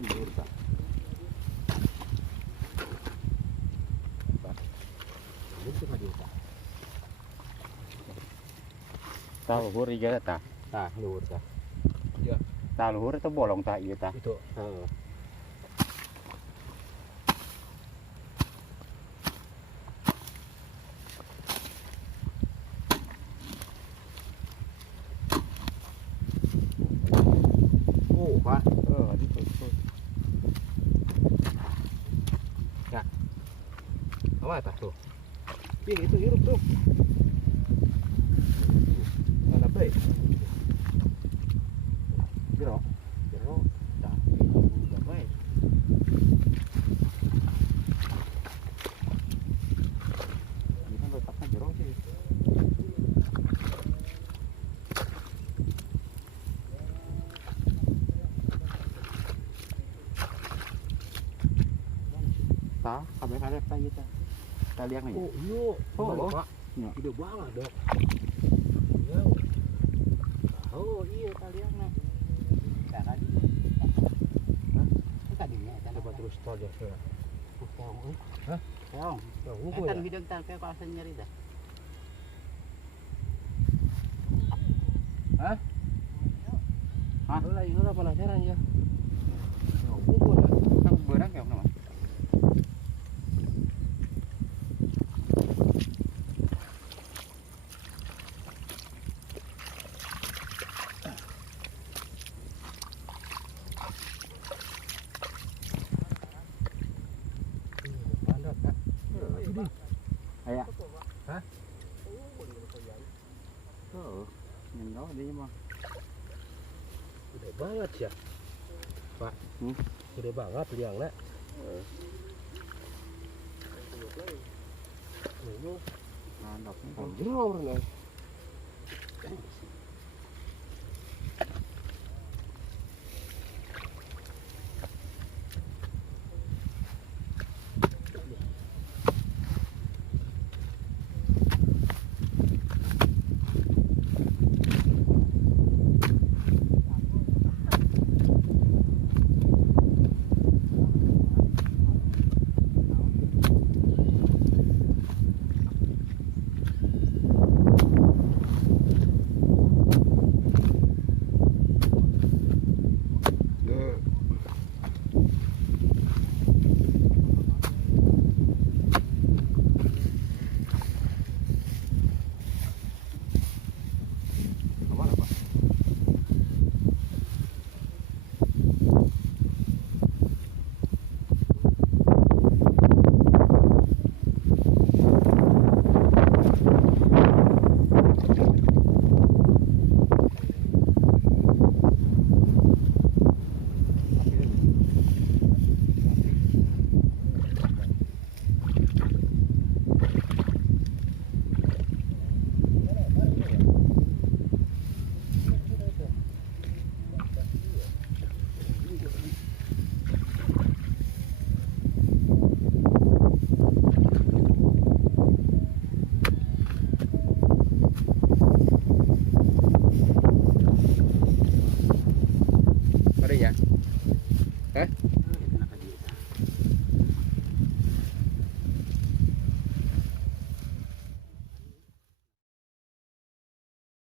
luhur ta. Itu kan dia ta. Tahu luhur iya ta. Tah luhur ta. Tahu luhur itu bolong ta iya ta. Itu. Heeh. Oh, Pak. Itu. Apa tah tuh? Itu hirup tuh. Mana baik? Jeruk. Dah. Udah baik. Ini kan letaknya jeruk sih. Ta, kabeh-kabeh ta ieu ta. Ta liang nih. Oh, iya. Oh, Pak. iya. Gede banget, Dok. Iya. Oh, iya taliannya. Nah, tadi. Itu tadinya. Coba terus tol ya. Hah? Tahu Kan ya. hidung tal kayak kawasan nyeri dah. Hah? Hah? Lah penasaran ya. Tahu ya. Kan beurang ya nama. Pandat, Pak. Aya. Hah? Oh, nhìn đó đi mà. Gede banget ya. Pak. Gede banget liangnya. Mantap. Jauh nih. Kemana, Pak? Ada ya? Hah?